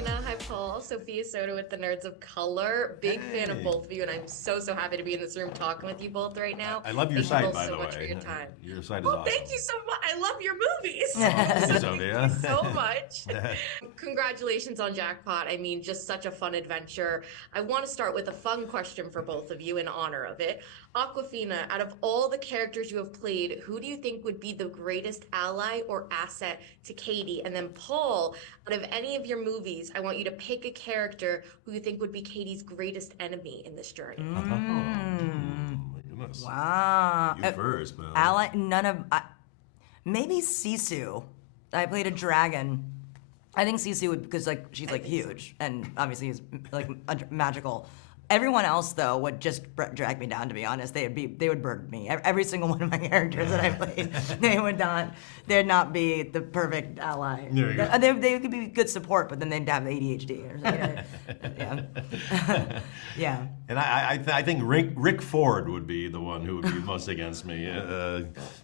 Awkwafina. Hi, Paul. Sophia Soda with the Nerds of Color. Big fan of both of you, and I'm so happy to be in this room talking with you both right now. I love your Thank you site, both by so the much way. for your time. Your site is Oh, awesome. thank you so much. I love your movies. Thank you, Sophia. Thank you so much. Congratulations on Jackpot. I mean, just such a fun adventure. I want to start with a fun question for both of you in honor of it. Awkwafina, out of all the characters you have played, who do you think would be the greatest ally or asset to Katie? And then Paul, out of any of your movies, I want you to pick a character who you think would be Katie's greatest enemy in this journey. Oh, my goodness. Wow. You first, man. Ally, maybe Sisu. I played a dragon. I think Sisu would, because like she's like huge and obviously is like magical. Everyone else though would just drag me down. To be honest, they would burn me. Every single one of my characters that I played, they'd not be the perfect ally. There you go. They could be good support, but then they'd have ADHD or something. Yeah. Yeah. And I think Rick Ford would be the one who would be most against me.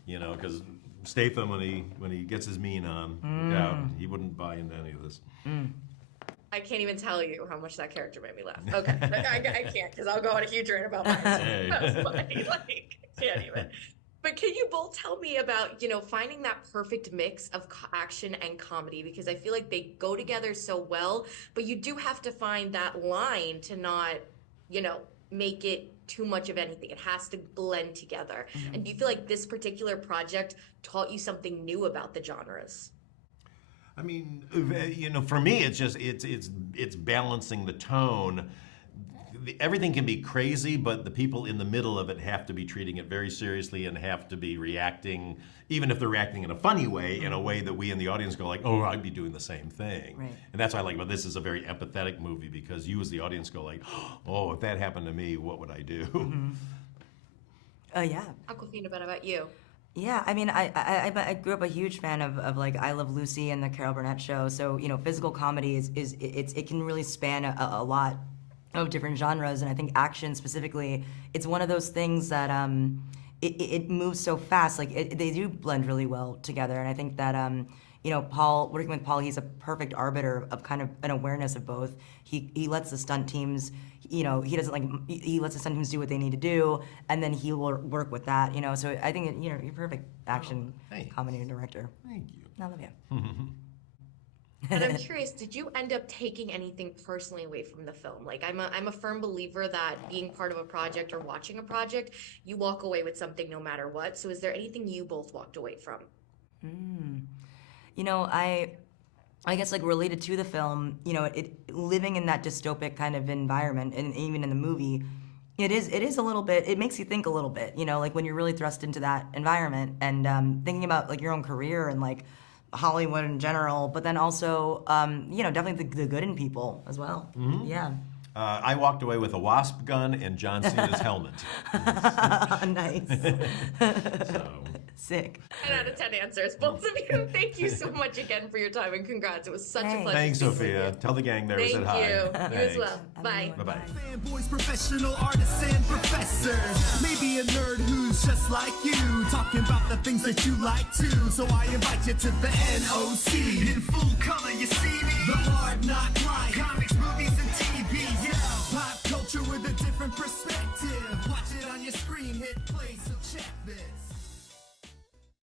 You know, because Statham, when he gets his mean on, yeah, he wouldn't buy into any of this. I can't even tell you how much that character made me laugh. Okay, I can't because I'll go on a huge rant about mine. Hey. That's funny. Like, I can't even. But can you both tell me about, finding that perfect mix of action and comedy? Because I feel like they go together so well, but you do have to find that line to not, make it too much of anything. It has to blend together. And do you feel like this particular project taught you something new about the genres? I mean, for me, it's just it's balancing the tone. Everything can be crazy, but the people in the middle of it have to be treating it very seriously and have to be reacting, even if they're reacting in a funny way, in a way that we in the audience go like, "Oh, I'd be doing the same thing." Right. And that's why I like, well, this is a very empathetic movie because you as the audience go like, "Oh, if that happened to me, what would I do?" Yeah. Awkwafina, what about you? Yeah, I mean, I grew up a huge fan of like I Love Lucy and the Carol Burnett show. So physical comedy it can really span a lot of different genres, and I think action specifically, it's one of those things that it moves so fast. Like they do blend really well together, and I think that Paul, working with Paul, he's a perfect arbiter of kind of an awareness of both. He lets the stunt teams. He doesn't he lets the stunt teams do what they need to do, and then he will work with that. So I think you're perfect action comedy director. Thank you. I love you. And I'm curious, did you end up taking anything personally away from the film? Like, I'm a firm believer that being part of a project or watching a project, you walk away with something no matter what. So is there anything you both walked away from? I guess like related to the film, living in that dystopic kind of environment, and even in the movie, it is a little bit. It makes you think a little bit, like when you're really thrust into that environment and thinking about like your own career and like Hollywood in general, but then also, definitely the good in people as well. Yeah. I walked away with a wasp gun and John Cena's helmet. Nice. So. Sick. 10 out of 10 answers, both of you. Thank you so much again for your time and congrats. It was such a pleasure. Thanks, speaking with Sophia. you. Tell the gang there I said hi. Thank you. You as Thanks. well. Bye. Bye-bye. Fanboys, professional artists, and professors. Maybe a nerd who's just like you, talking about the things that you like too. So I invite you to the NOC. In full color, you see me. The hard knock life. Comics, movies, and TV. Yeah. Pop culture with a different perspective. Watch it on your screen, hit play, so check this.